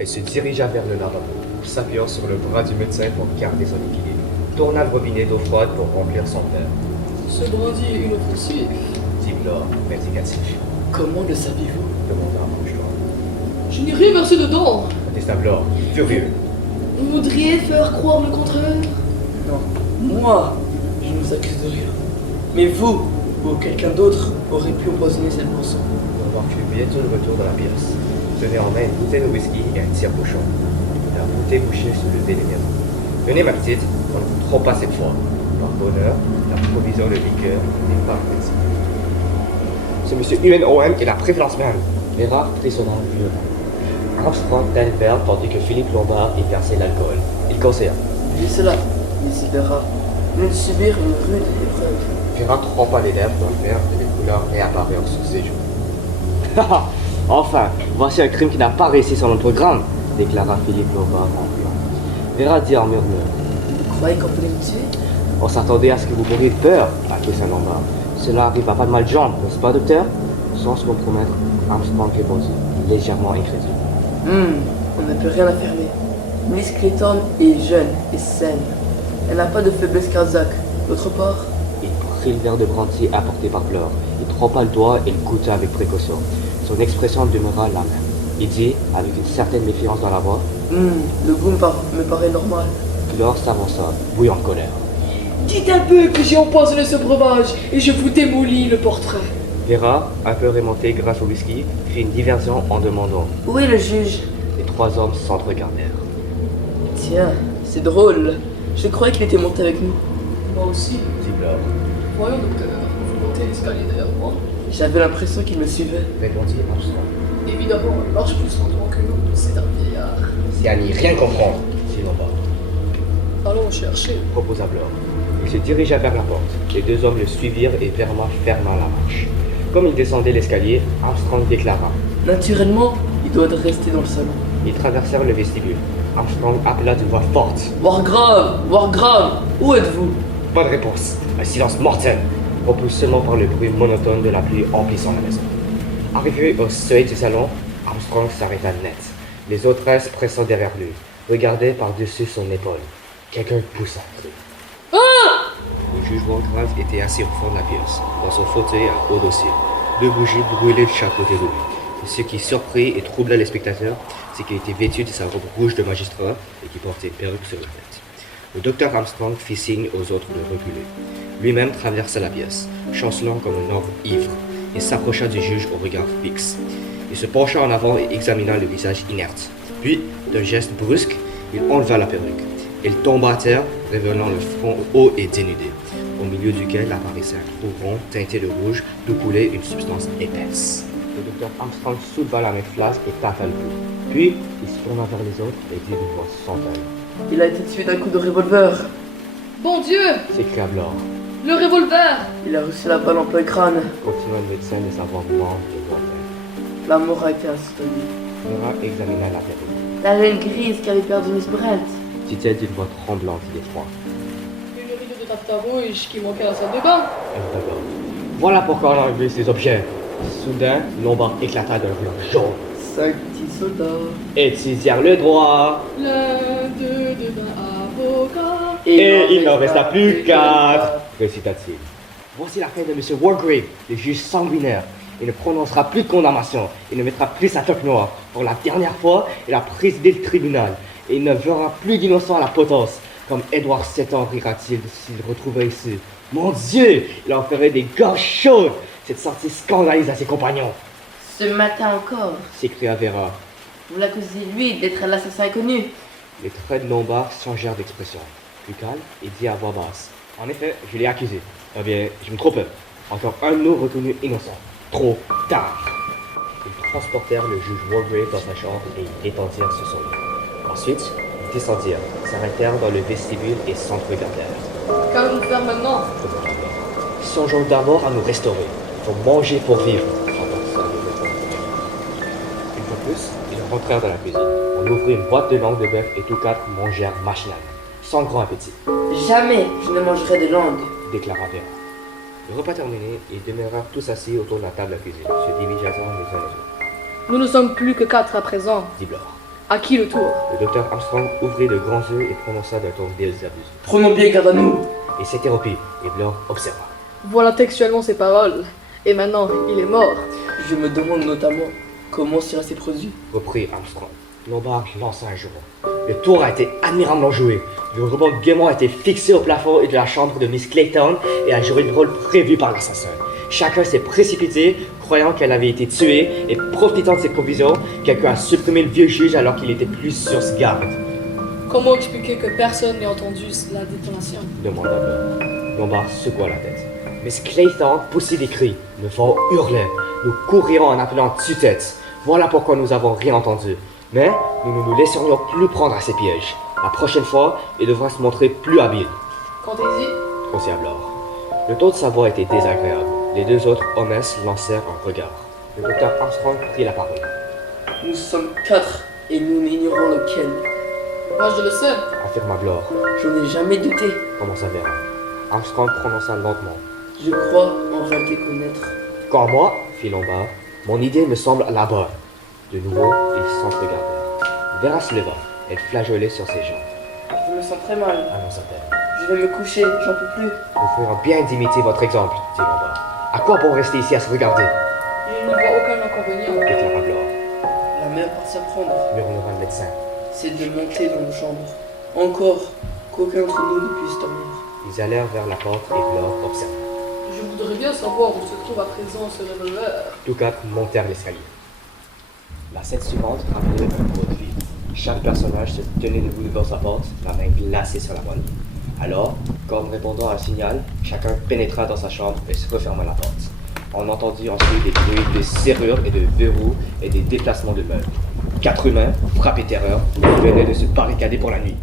Elle se dirigea vers le lavabo, s'appuyant sur le bras du médecin pour garder son équilibre, tourna le robinet d'eau froide pour remplir son verre. Ce brandy est inoffensif. Dit Blore, vindicatif, Comment le saviez-vous? demanda Armstrong. Je n'ai rien versé dedans. Protesta Blore, furieux. Vous voudriez faire croire le contraire? Non, moi, je ne vous accuse de rien. Mais vous, ou quelqu'un d'autre, aurait pu empoisonner cette boisson. On remarquait bientôt le retour dans la pièce. Tenait en main une bouteille de whisky et un tire-bouchon. La bouteille bouchée soulevait les miennes. Tenez ma petite, on ne vous trompe pas cette fois. Par bonheur, la provision de liqueur n'est pas petite. Ce monsieur UNOM est la prévalence même. Vera frissonna violemment. Armstrong tint le verre tandis que Philippe Lombard y versait l'alcool. Il conseilla. Dis cela, décidera. Nous de subir une rude épreuve. Vera trempa les lèvres dans le verre et les couleurs réapparurent sur ses joues. Enfin, voici un crime qui n'a pas réussi sur notre programme, déclara Philippe Lombard en riant. Vera dit en murmurant. Vous croyez qu'on peut les tuer? On s'attendait à ce que vous mouriez de peur, acquiesça Lombard. Cela arrive à pas de mal de jambes, n'est-ce pas, docteur? Sans se compromettre, Armstrong répondit, légèrement incrédule. On ne peut rien affirmer. Miss Clayton est jeune et saine. Elle n'a pas de faiblesse cardiaque. D'autre part, Il prit le verre de brandy apporté par Blore. Il trempa le doigt et le goûta avec précaution. Son expression demeura la même. Il dit, avec une certaine méfiance dans la voix, le goût me paraît normal. Blore s'avança, bouillant de colère. Dites un peu que j'ai empoisonné ce breuvage et je vous démolis le portrait. Vera, un peu remontée grâce au whisky, fit une diversion en demandant. Où est le juge? Les trois hommes s'entregardèrent. Tiens, c'est drôle. Je croyais qu'il était monté avec nous. Moi aussi. Dit Blore. Voyons, docteur, vous montez l'escalier derrière moi. J'avais l'impression qu'il me suivait. Répondit Armstrong. Évidemment, il marche plus lentement que nous. C'est un vieillard. C'est à n'y rien comprendre, dit Lombard. Allons chercher. Proposa Blore. Il se dirigea vers la porte. Les deux hommes le suivirent et Verma ferma la marche. Comme il descendait l'escalier, Armstrong déclara. Naturellement, il doit rester dans le salon. Ils traversèrent le vestibule. Armstrong appela d'une voix forte. Wargrave, où êtes-vous? Pas de réponse. Un silence mortel, repoussé seulement par le bruit monotone de la pluie emplissant la maison. Arrivé au seuil du salon, Armstrong s'arrêta net. Les autres pressant derrière lui, regardaient par-dessus son épaule. Quelqu'un poussa un cri. Le juge Wargrave était assis au fond de la pièce, dans son fauteuil à haut dossier. Deux bougies brûlaient de chaque côté de lui. Et ce qui surprit et troubla les spectateurs, c'est qu'il était vêtu de sa robe rouge de magistrat et qu'il portait une perruque sur la tête. Le docteur Armstrong fit signe aux autres de reculer. Lui-même traversa la pièce, chancelant comme un homme ivre, et s'approcha du juge au regard fixe. Il se pencha en avant et examina le visage inerte. Puis, d'un geste brusque, il enleva la perruque. Il tomba à terre, révélant le front haut et dénudé, au milieu duquel apparaissait un trou rond teinté de rouge d'où coulait une substance épaisse. Le docteur Armstrong souleva la main flasque et tâta le pouls. Puis, il se tourna vers les autres et dit d'une voix sonore. Il a été tué d'un coup de revolver. Bon Dieu, S'écria Blore. le revolver. Il a reçu la balle en plein crâne. Continua le médecin de sa voix morte et lointaine. La mort a été instantanée. Vera examina la perruque. La laine grise qui avait perdu Miss Brent. Dit-elle d'une voix tremblante et d'effroi. Et le rideau de taffetas rouge qui manquait à la salle de bain. Elle d'abord. Voilà pourquoi on a enlevé ces objets. Soudain, Lombard éclata d'un rire jaune. 5 petits soldats. Et Tizière le droit. L'un, deux, devint avocat. Et il n'en resta plus qu'à, récita-t-il. Voici la fin de M. Wargrave, le juge sanguinaire. Il ne prononcera plus de condamnation. Il ne mettra plus sa toque noire. Pour la dernière fois, il a présidé le tribunal. Et il ne verra plus d'innocents à la potence. Comme Édouard VII rira-t-il s'il le retrouvait ici. Mon Dieu, il en ferait des gorges chaudes. Cette sortie scandalise à ses compagnons. Ce matin encore, S'écria Vera. vous l'accusez lui d'être l'assassin inconnu. Les traits de Lombard changèrent d'expression. Plus calme, il dit à voix basse. En effet, je l'ai accusé. Eh bien, je me trompais. Encore un de nous reconnu innocent. Trop tard. Ils transportèrent le juge Wargrave dans sa chambre et ils l'étendirent sur son lit. Ensuite, ils descendirent, s'arrêtèrent dans le vestibule et s'entregardèrent. Qu'allons-nous faire maintenant? Songeons d'abord à nous restaurer. Il faut manger pour vivre. Une fois de plus, ils rentrèrent dans la cuisine. On ouvrit une boîte de langue de bœuf et tous quatre mangèrent machinalement, sans grand appétit, Jamais je ne mangerai de langue. déclara Vera. Le repas terminé, ils demeurèrent tous assis autour de la table à cuisine, se divisant les uns les autres, Nous ne sommes plus que 4 à présent. dit Blore. À qui le tour? Le docteur Armstrong ouvrit de grands yeux et prononça d'un ton désabusé. Prenons bien garde à nous. Il s'interrompit et Blur observa. Voilà textuellement ses paroles. Et maintenant, il est mort. Je me demande notamment comment cela s'est produit. Reprit Armstrong. Lombard lança un juron. Le tour a été admirablement joué. Le rebond gaiement a été fixé au plafond de la chambre de Miss Clayton et a joué le rôle prévu par l'assassin. Chacun s'est précipité, croyant qu'elle avait été tuée, et profitant de ses provisions, quelqu'un a supprimé le vieux juge alors qu'il était plus sur ses gardes. Comment expliquer que personne n'ait entendu la détonation? Demanda Blur. Lombard secoua la tête. Miss Clayton poussait des cris. Le vent hurlait. Nous courions en appelant tue-tête. Voilà pourquoi nous avons rien entendu. Mais nous ne nous laisserions plus prendre à ces pièges. La prochaine fois, il devra se montrer plus habile. Comptez-y. Conseilla Blur. Le ton de sa voix était désagréable. Les deux autres hommes lancèrent un regard. Le docteur Armstrong prit la parole. Nous sommes 4 et nous n'ignorons lequel. Moi, je le sais. Affirma Blur. Je n'ai jamais douté. Commença Vera. Armstrong prononça lentement. Je crois en réalité connaître. Quand moi, fit Lombard, mon idée me semble là-bas. De nouveau, ils s'entregardèrent. Vera se leva. Elle flageolait sur ses jambes. Je me sens très mal. Annonça-t-elle. Je vais me coucher, j'en peux plus. Nous ferons bien d'imiter votre exemple, dit Lombard. À quoi bon rester ici à se regarder? Je ne vois aucun inconvénient. Déclara Blur. La meilleure partie à prendre, Murmura le médecin. c'est de monter dans nos chambres. Encore qu'aucun d'entre nous ne puisse dormir. Ils allèrent vers la porte et Blur observa. Je voudrais bien savoir où se trouve à présent ce revolver. Tous quatre montèrent l'escalier. La scène suivante rappelait un produit. Chaque personnage se tenait debout devant sa porte, la main glacée sur la moelle. Alors, comme répondant à un signal, chacun pénétra dans sa chambre et se referma la porte. On entendit ensuite des bruits de serrures et de verrous et des déplacements de meubles. 4 humains, frappés terreur, venaient de se barricader pour la nuit.